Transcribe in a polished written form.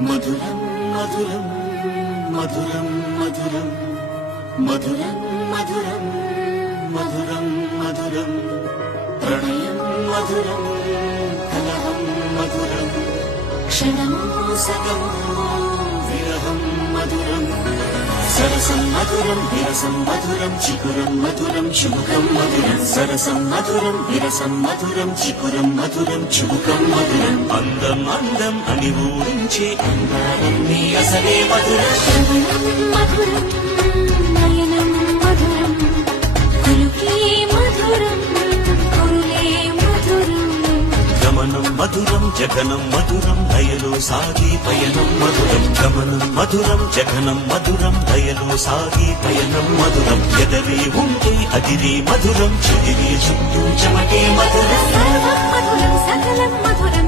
మధురం మధురం మధురం మధురం మధురం మధురం మధురం మధురం ప్రణయం మధురం కలహం మధురం క్షణమో సగమో విరహం మధురం సరసం మధురం విరసం మధురం చికురం మధురం చుముకం మధురం సరసం మధురం విరసం మధురం చికురం మధురం చుముకం మధురం అందం అందం అని ఊరించే అందాలన్నీ అసలే మధురం మధురం నయనం మధురం కులుకే మధురం కురులే మధురం గమనం మధురం జగనం మధురం దయలో సాగి పయనం మధురం గమనం మధురం జగనం మధురం దయలో సాగి పయనం మధురం ఎదరే ఉంటే అదిరే మధురం చెదిరే చుట్టూ చెమటే మధురం సర్వం మధురం సకలం మధురం